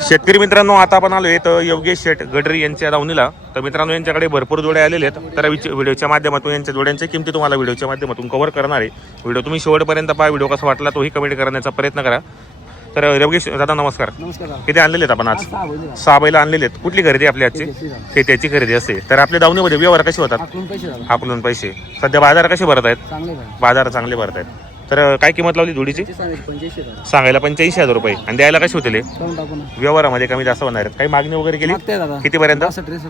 शेतकरी मित्रांनो, आता आपण आलोय तर योगेश शेठ गडरी यांच्या दावणीला. तर मित्रांनो, यांच्याकडे भरपूर जोड्या आलेले आहेत. तर व्हिडिओच्या माध्यमातून यांच्या जोड्यांच्या किमती तुम्हाला व्हिडिओच्या माध्यमातून कव्हर करणार आहे. व्हिडिओ तुम्ही शेवटपर्यंत पहा. व्हिडिओ कसा वाटला तोही कमेंट करण्याचा प्रयत्न करा. तर योगेश दादा नमस्कार. किती आणलेले आहेत आपण आज? 6 बैल आणलेले आहेत. कुठली खरेदी आपली आजची? शेतीची खरेदी असते. तर आपल्या दावणीमध्ये व्यवहार कसे होतात? हाकलून पैसे. सध्या बाजार कसे भरत आहेत? बाजार चांगले भरत आहेत. तर काय किंमत लावली जोडीची? सांगायला 85,000 रुपये आणि द्यायला कसे होते? व्यवहारामध्ये कमी जास्त होणार आहेत. काही मागणी वगैरे केली कितीपर्यंत?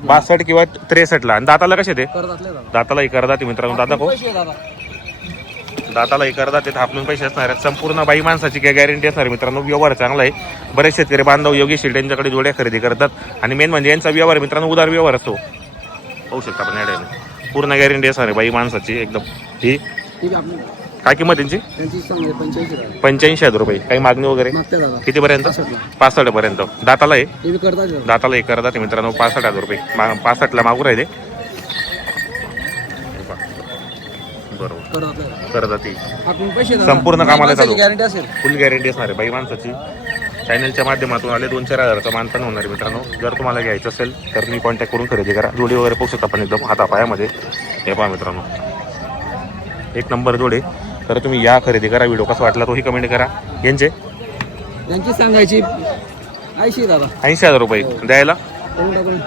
62 किंवा 63 ला. आणि दाताला कसे ते? दाताला करदाते मित्रांनो. दादा को दाताला करदाते हापलून पैसे असणार आहेत. संपूर्ण बाई माणसाची काय गॅरंटी असणार मित्रांनो. व्यवहार चांगला आहे. बरेच शेतकरी बांधव योगेश शेठ यांच्याकडे जोड्या खरेदी करतात आणि मेन म्हणजे यांचा व्यवहार मित्रांनो उदार व्यवहार असतो. पाहू शकता आपण याडे पूर्ण गॅरंटी असणार आहे बाई माणसाची एकदम. ही काय किंमत त्यांची? 85,000 रुपये. काही मागणी वगैरे कितीपर्यंत? 65 पर्यंत. दाताला आहे? दाताला करतात मित्रांनो. 65,000 रुपये. 65 ला मागू राहिले. बरोबर करतात. संपूर्ण कामाला चालू फुल गॅरंटी असणार आहे बाई माणसाची. चॅनलच्या माध्यमातून आले 2-4 हजाराचा मानपण होणार आहे मित्रांनो. जर तुम्हाला घ्यायचं असेल तर मी कॉन्टॅक्ट करून खरेदी करा. जोडी वगैरे पोहोचत शकता आपण एकदम हातापायामध्ये. हे पहा मित्रांनो, एक नंबर जोडे. तर तुम्ही या खरेदी करा. व्हिडिओ कसा वाटला तोही कमेंट करा. यांची सांगायची 80,000 रुपये. द्यायला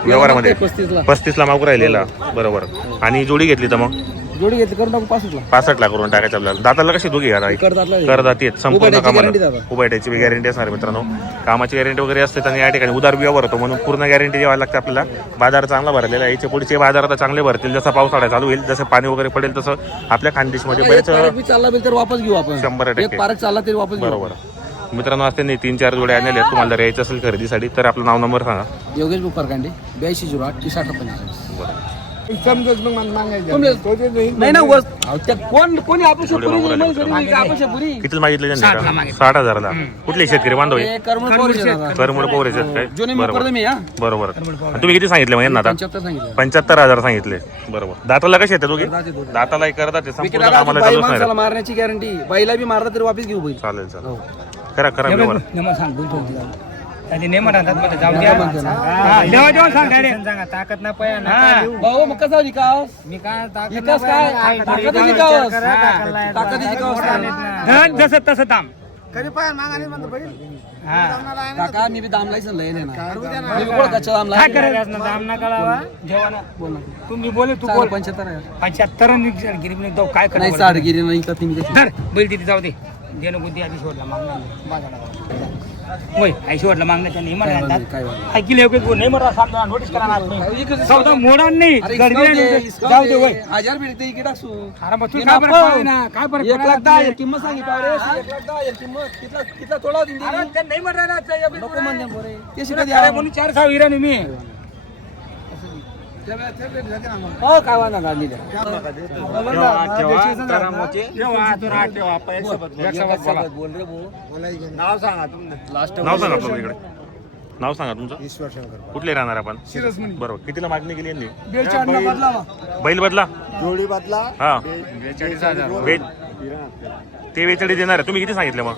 व्यवहारामध्ये 35 ला मागू राहिलेला. बरोबर. आणि जोडी घेतली तर मग जोडी घेतली करून टाकू 65 ला करून टाकायचं आपल्याला. दाताला कशी दोघी करदाती आहेत. संपूर्ण कामाला उभाट्याची गॅरंटी असणार मित्रांनो. कामाची गॅरंटी वगैरे असते आणि या ठिकाणी उदार व्यवहार होतो म्हणून पूर्ण गॅरंटी द्यावी लागते आपल्याला. बाजार चांगला भरलेला आहे. याच्या पुढचे बाजार आता चांगले भरतील. जसं पावसाळा चालू होईल, जसं पाणी वगैरे पडेल तसं आपल्या खानदेशमध्ये बरेच चालला तर वापस घेऊ आपण. 100% पारक चालला तरी वापस. बरोबर मित्रांनो, असते नाही 3-4 जोड्या आणलेल्या आहेत. तुम्हाला जर यायचं असेल खरेदीसाठी तर आपलं नाव नंबर सांगा. योगेश बुपारकांडे 8208 6045. किती मागितले त्यांनी? 60,000 ला. कुठले शेतकरी बांधव? करमड पोहरेचे काय? बरोबर. तुम्ही किती सांगितले मग यांना? आता 75,000 सांगितले. बरोबर. दाताला कसे येतात दोघे? दाताला करतात. संपूर्ण कामाला चालू असणार. मारण्याची गॅरंटी. बैला बी मारला तरी वापस घेऊ. चालेल चालेल. करा करा व्यवहार. ताकद ना भाऊ मग कसा विकास? विकास काय? जसं तसं दाम कधी पाय मागाने म्हणतो बैल. काका मी बी दाम लायसन लय ना. मी बी कच्चा दाम लाय. काय करायचं ना दाम ना कळावा. जेवण बोल ना तुम्ही बोले. तू बोल. 75 गिरी जाऊ. काय करायचं? 60 गिरी नाही का तुम्ही धर बैल तिथे जाऊ दे. देणं बुद्धी आधी सोडला मागणार होय. शेवटला मागणं त्यांनी ऐकले नाही मला सांगा. नोटीस करा. सौदा मोडा नाही. जाऊ दे वय. 1000 भेटते इकडे टाकू. अरे मग तू काय फरक? 1,10,000 किंमत सांगितली. 1,10,000 किंमत कितला तोडा होती? नाही म्हणणार नको म्हणणे बोरे. त्याशी कधी अरे म्हणून 4 विरा मी हो काय वाना गाडी द्या. नाव सांगा तुमचं इकडे. नाव सांगा तुमचं. ईश्वर शंकर. कुठले राहणार आपण? बरोबर. कितीला मागणी केली यांनी? बैल बदला. जोडी बदला. हा. 42,000 ते 42 देणार आहे. तुम्ही किती सांगितले मग?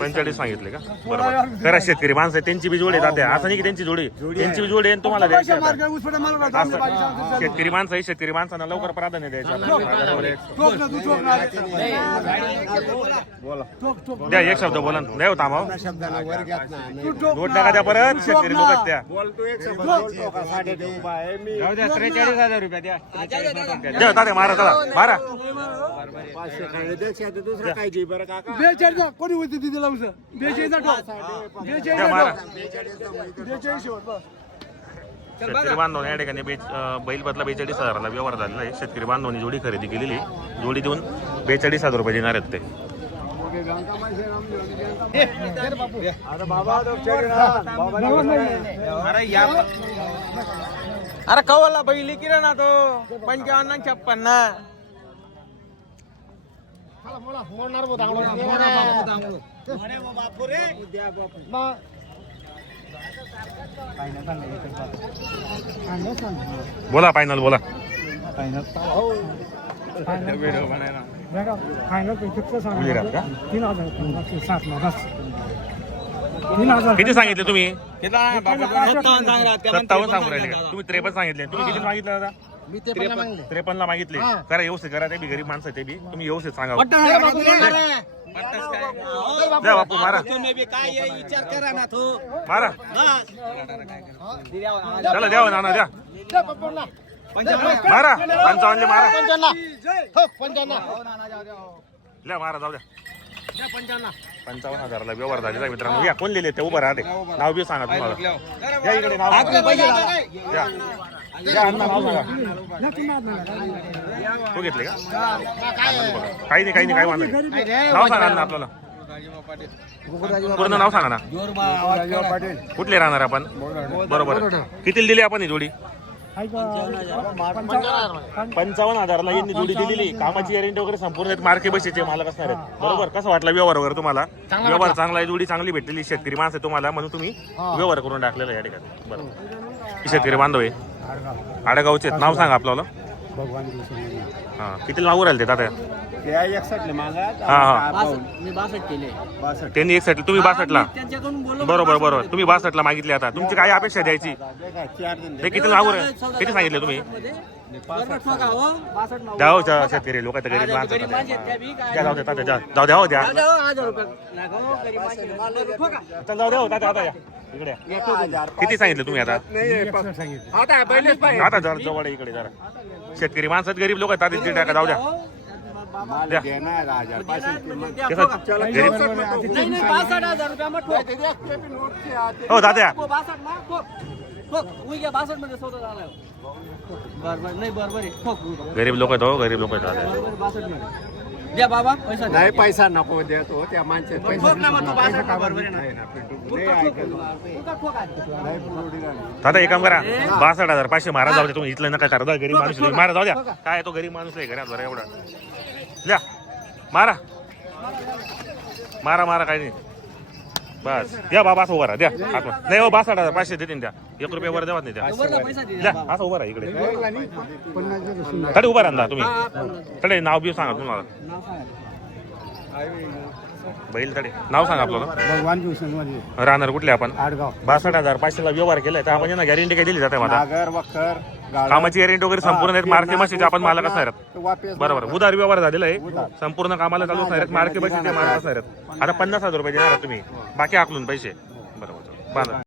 45 सांगितले का? बरोबर. करा. शेतकरी माणसं त्यांची बी जोडी जाते. असं नाही की त्यांची जोडी त्यांची बी जोडी तुम्हाला द्यायची. शेतकरी माणसं आहे. शेतकरी माणसांना लवकर प्राधान्य द्यायचं. द्या एक शब्द बोला. नाही होता मग नोट टाका द्या परत. शेतकरी लोक त्या 43,000 रुपये द्या. द्या मारा मारा. कोणी होती तिथे शेतकरी बांधवांनी या ठिकाणी बैल बदला 42,000 ला व्यवहार झालेला आहे. शेतकरी बांधवांनी जोडी खरेदी केलेली. जोडी देऊन 42,000 रुपये देणार आहेत ते. अरे कवला बैली किरा ना तो 55-56 ना. बोला फायनल बोला. फायनल 3,000 7 लाख. किती सांगितले तुम्ही? 57 57 सांगून राहिले का? तुम्ही 53 सांगितले. तुम्ही किती मागितले दादा? मी ते पण मागले 53 ला मागितले. करा व्यवस्थित करा, ते बी गरीब माणसं ते बी तुम्ही व्यवस्थित सांगा. द्या बापू मारा विचार करा ना तू मारा. चला द्या नाना द्या मारा. 55 मारा. 55 द्या मारा जाऊ द्या. 55,000ला व्यवहार झालेला मित्रांनो. या कोण लिहिले ते उभं राहते. नाव बी सांगा तुम्हाला. द्या इकडे नाव सांगा. द्या द्या अण्णा नाव सांगा. तू घेतले का? काही नाही काही वांधे नाही. नाव सांगा अण्णा आपल्याला. पूर्ण नाव सांगा ना. कुठले राहणार आपण? बरोबर. किती दिली आपण ही जोडी? 55,000ला यांनी जोडी दिलेली. कामाची गॅरंटी वगैरे संपूर्ण मार्के बसेचे मालक असणार आहेत. बरोबर. कसं वाटला व्यवहार वगैरे तुम्हाला? व्यवहार चांगला आहे, जोडी चांगली भेटलेली. शेतकरी माणसं तुम्हाला म्हणून तुम्ही व्यवहार करून टाकलेला या ठिकाणी. बरोबर. शेतकरी बांधव आहे. आडगावचे नाव सांगा आपल्याला. हा किती नाव राहिले ते आता? हा हा मी 62 केले. त्यांनी 61 तुम्ही 62ला. त्यांच्याकडून बोललो बरोबर. तुम्ही 62ला मागितले. आता तुमची काय अपेक्षा द्यायची? ते किती नाव किती सांगितले तुम्ही? द्या हो शेतकरी लोक तर गरीब माणसं द्या. जाऊ द्या तात्या जाऊ द्या. हो द्या जाऊ द्या. हो तात्या आता या इकडे. किती सांगितलं तुम्ही आता? आता जरा जवळ इकडे जरा. शेतकरी माणसात गरीब लोक आहेत. तात्या टाका जाऊ द्या. द्या हो दाद्या गरीब लोक आहेत. हो गरीब लोक आहेत दादा. द्या बाबा पैसा नाही पैसा नको देतो त्या माणसात दादा एक काम करा. 62,500 मारा जाऊ द्या. तुम्ही इथलं नका करा. गरीब माणूस मारा जाऊ द्या. काय तो गरीब माणूस आहे घरात बरं एवढा. द्या मारा काही नाही. बस द्या बाबा असं उभा राहा. द्या नाही हो 62,500 देतील. द्या 1 रुपया वर देवात नाही. द्या असं उभा राहा इकडे. तडे उभा राहा तुम्ही. तडे नाव बी सांगा तुम्हाला. बैल तडे नाव सांगा आपल्याला. राहणार कुठले आपण? 62,500ला व्यवहार केलाय तर आपण यांना गॅरंटी काय दिली जाते मला? कामाची गॅरंटी वगैरे संपूर्ण मार्के बसीचे आपण मालक असणार आहेत. बरोबर. उदार व्यवहार झालेला आहे. संपूर्ण कामाला चालू असणार आहेत. मार्के बसीचे मालक असणार आहेत. आता 50,000 रुपये देणार तुम्ही. बाकी आकलून पैसे. बरोबर बांधा.